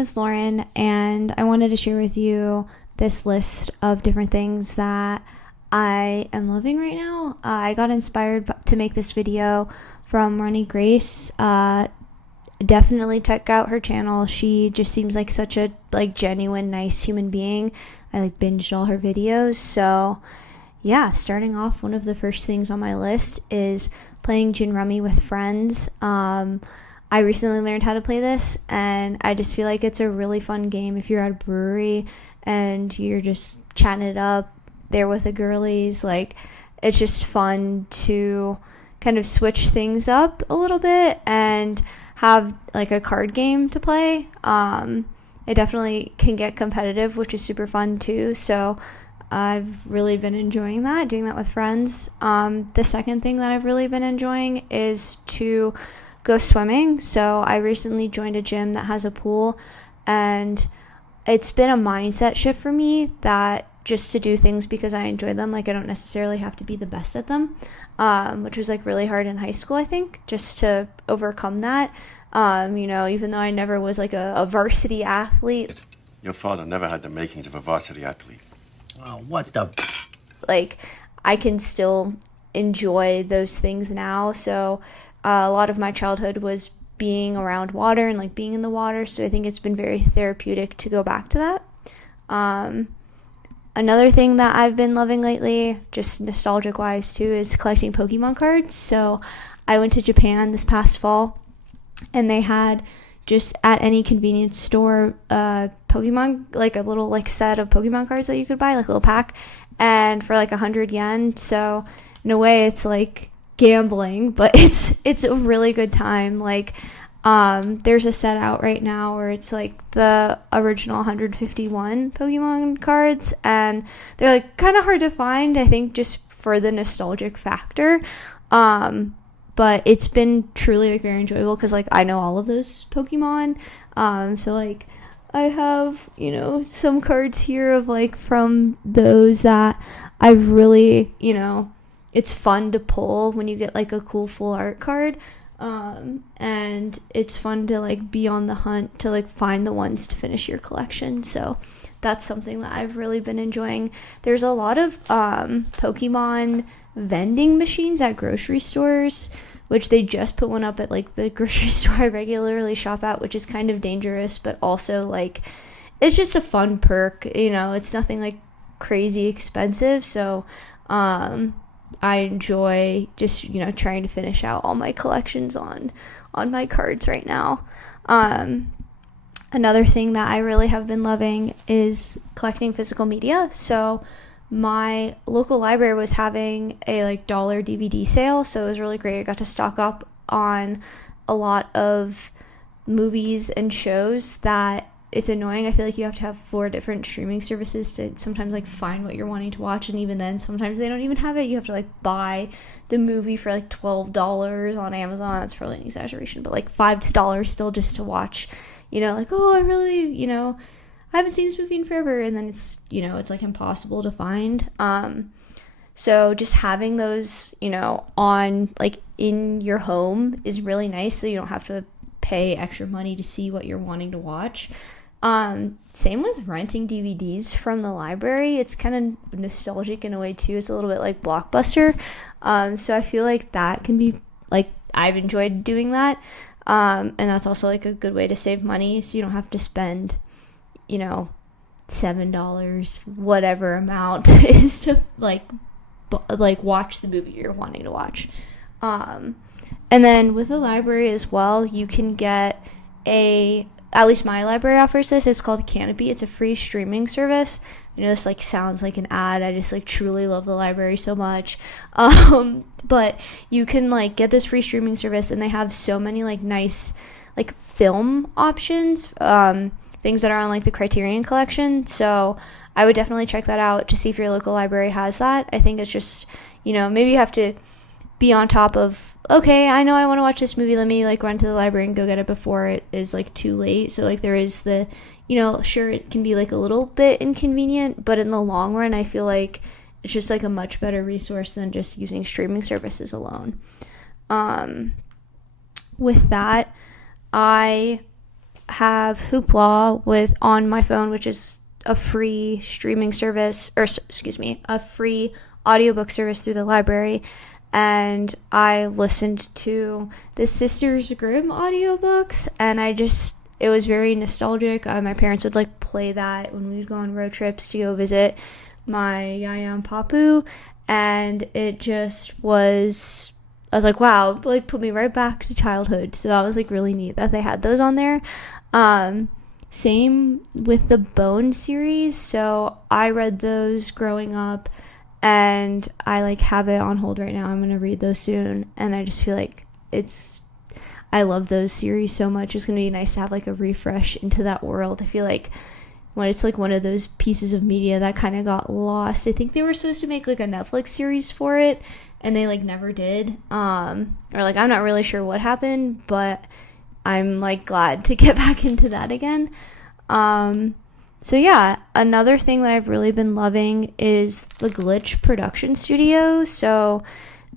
is Lauren, and I wanted to share with you this list of different things that I am loving right now. I got inspired to make this video from Ronnie Grace. Definitely check out her channel. She just seems like such a genuine, nice human being. I binged all her videos. So yeah, starting off, one of the first things on my list is playing gin rummy with friends. I recently learned how to play this, and I just feel like it's a really fun game if you're at a brewery and you're just chatting it up there with the girlies. It's just fun to kind of switch things up a little bit and have a card game to play. It definitely can get competitive, which is super fun too. So I've really been enjoying that, doing that with friends. The second thing that I've really been enjoying is to go swimming. So I recently joined a gym that has a pool, and it's been a mindset shift for me that just to do things because I enjoy them. I don't necessarily have to be the best at them, which was really hard in high school, I think, just to overcome that. Even though I never was a varsity athlete. Your father never had the makings of a varsity athlete. Oh, what the? I can still enjoy those things now. So a lot of my childhood was being around water and being in the water. So I think it's been very therapeutic to go back to that. Another thing that I've been loving lately, just nostalgic wise too, is collecting Pokemon cards. So I went to Japan this past fall, and they had just at any convenience store Pokemon, a little set of Pokemon cards that you could buy, a little pack, and for 100 yen. So in a way it's gambling, but it's a really good time. There's a set out right now where it's the original 151 Pokemon cards, and they're kind of hard to find, I think, just for the nostalgic factor. But it's been truly very enjoyable because I know all of those Pokemon. So I have, some cards here of from those that I've really, it's fun to pull when you get a cool full art card. And it's fun to be on the hunt to find the ones to finish your collection. So that's something that I've really been enjoying. There's a lot of Pokemon vending machines at grocery stores, which they just put one up at the grocery store I regularly shop at, which is kind of dangerous, but also it's just a fun perk. It's nothing crazy expensive. So I enjoy just trying to finish out all my collections on my cards right now. Another thing that I really have been loving is collecting physical media. So my local library was having a dollar DVD sale, so it was really great. I got to stock up on a lot of movies and shows that it's annoying. I feel you have to have 4 different streaming services to sometimes find what you're wanting to watch, and even then sometimes they don't even have it. You have to buy the movie for $12 on Amazon. That's probably an exaggeration, but $5 still just to watch, I really, I haven't seen this movie in forever, and then it's it's impossible to find. So just having those on in your home is really nice, so you don't have to pay extra money to see what you're wanting to watch. Same with renting DVDs from the library. It's kind of nostalgic in a way too. It's a little bit like Blockbuster. So I feel that can be I've enjoyed doing that. And that's also a good way to save money, so you don't have to spend $7, whatever amount is to watch the movie you're wanting to watch. And then with the library as well, you can get at least my library offers this. It's called Kanopy. It's a free streaming service. This sounds like an ad. I just truly love the library so much. But you can get this free streaming service, and they have so many nice film options, things that are on the Criterion Collection. So I would definitely check that out to see if your local library has that. I think it's just maybe you have to be on top of, okay, I know I want to watch this movie, let me run to the library and go get it before it is too late. So there is the sure, it can be a little bit inconvenient, but in the long run I feel it's just a much better resource than just using streaming services alone. With that, I have Hoopla with on my phone, which is a free streaming service, or excuse me, a free audiobook service through the library. And I listened to the Sisters Grimm audiobooks, and it was very nostalgic. My parents would like play that when we'd go on road trips to go visit my yaya and papu, and it just was, I was like, wow, like put me right back to childhood. So that was like really neat that they had those on there. Same with the Bone series. So I read those growing up, and I like have it on hold right now. I'm gonna read those soon, and I just feel like I love those series so much. It's gonna be nice to have like a refresh into that world. I feel like when it's like one of those pieces of media that kind of got lost. I think they were supposed to make like a Netflix series for it, and they like never did. Or like I'm not really sure what happened, but I'm like glad to get back into that again. So yeah, another thing that I've really been loving is the Glitch production studio. So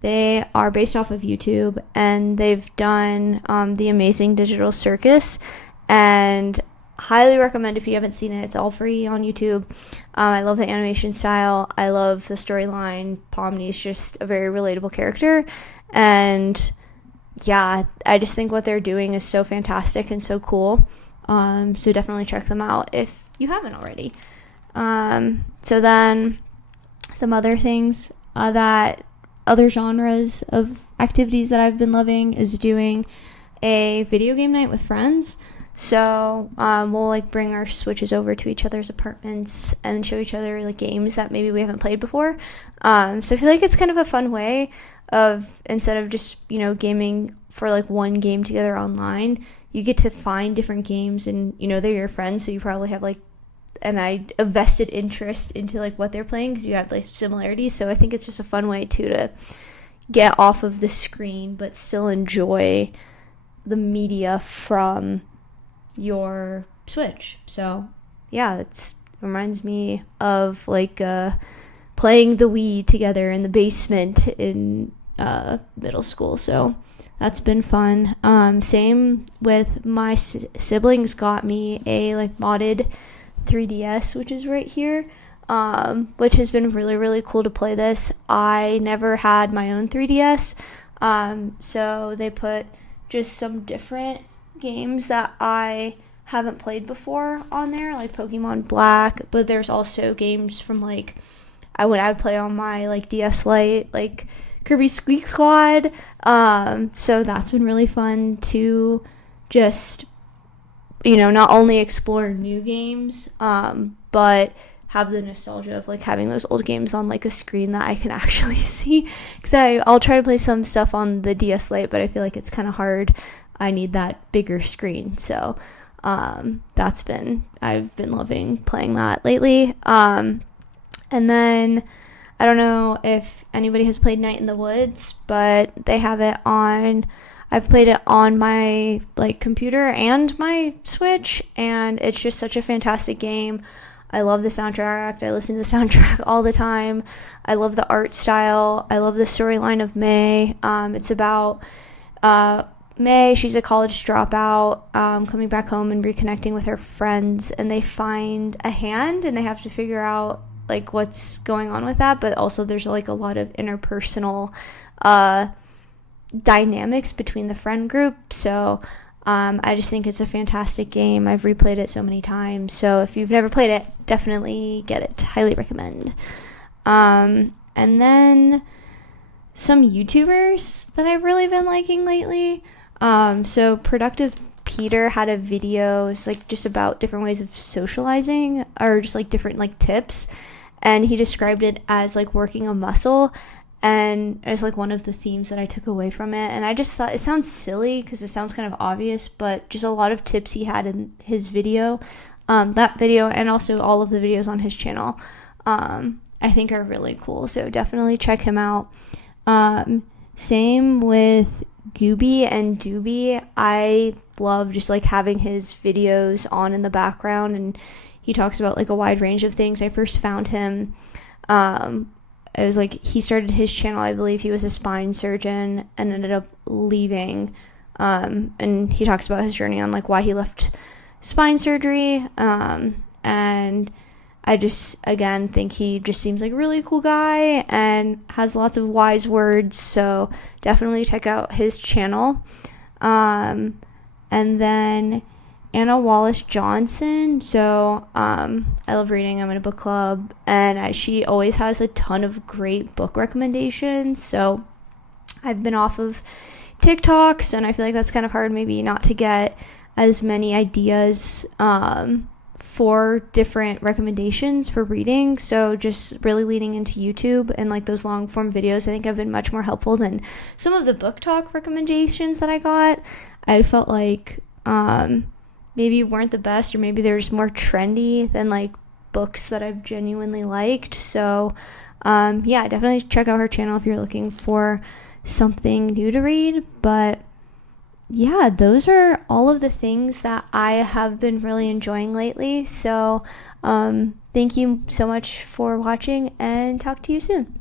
they are based off of YouTube, and they've done The Amazing Digital Circus, and highly recommend if you haven't seen it. It's all free on YouTube. I love the animation style. I love the storyline. Pomni's just a very relatable character, and yeah, I just think what they're doing is so fantastic and so cool. So definitely check them out if you haven't already. So then some other things that other genres of activities that I've been loving is doing a video game night with friends. So we'll like bring our Switches over to each other's apartments and show each other like games that maybe we haven't played before. So I feel like it's kind of a fun way of, instead of just, you know, gaming for like one game together online, you get to find different games, and you know they're your friends, so you probably have like a vested interest into like what they're playing because you have like similarities. So I think it's just a fun way too to get off of the screen but still enjoy the media from your Switch. So yeah, it reminds me of like playing the Wii together in the basement in middle school. So that's been fun. Same with my siblings got me a like modded 3DS, which is right here, which has been really, really cool to play this. I never had my own 3DS, so they put just some different games that I haven't played before on there, like Pokemon Black, but there's also games from like I would play on my like DS Lite, like Kirby Squeak Squad. So that's been really fun to just, you know, not only explore new games, but have the nostalgia of like having those old games on like a screen that I can actually see. Because I'll try to play some stuff on the DS Lite, but I feel like it's kind of hard. I need that bigger screen. So I've been loving playing that lately. And then I don't know if anybody has played Night in the Woods, but they have it on. I've played it on my like computer and my Switch, and it's just such a fantastic game. I love the soundtrack. I listen to the soundtrack all the time. I love the art style. I love the storyline of May. It's about May. She's a college dropout, coming back home and reconnecting with her friends, and they find a hand, and they have to figure out like what's going on with that. But also there's like a lot of interpersonal dynamics between the friend group. So I just think it's a fantastic game. I've replayed it so many times. So if you've never played it, definitely get it. Highly recommend. And then some YouTubers that I've really been liking lately. So Productive Peter had a video, it's like just about different ways of socializing, or just like different like tips, and he described it as like working a muscle, and it's like one of the themes that I took away from it. And I just thought it sounds silly because it sounds kind of obvious, but just a lot of tips he had in his video, that video, and also all of the videos on his channel, I think are really cool. So definitely check him out. Same with Goobie and Doobie. I love just like having his videos on in the background, and he talks about like a wide range of things. I first found him, it was like he started his channel, I believe he was a spine surgeon and ended up leaving, and he talks about his journey on like why he left spine surgery. And I just, again, think he just seems like a really cool guy and has lots of wise words. So definitely check out his channel. And then Anna Wallace Johnson. So I love reading. I'm in a book club, and she always has a ton of great book recommendations. So I've been off of TikToks, and I feel like that's kind of hard maybe not to get as many ideas for different recommendations for reading. So just really leaning into YouTube and like those long form videos, I think have been much more helpful than some of the book talk recommendations that I got. I felt like maybe weren't the best, or maybe they're just more trendy than like books that I've genuinely liked. So yeah, definitely check out her channel if you're looking for something new to read. But yeah, those are all of the things that I have been really enjoying lately. So thank you so much for watching, and talk to you soon.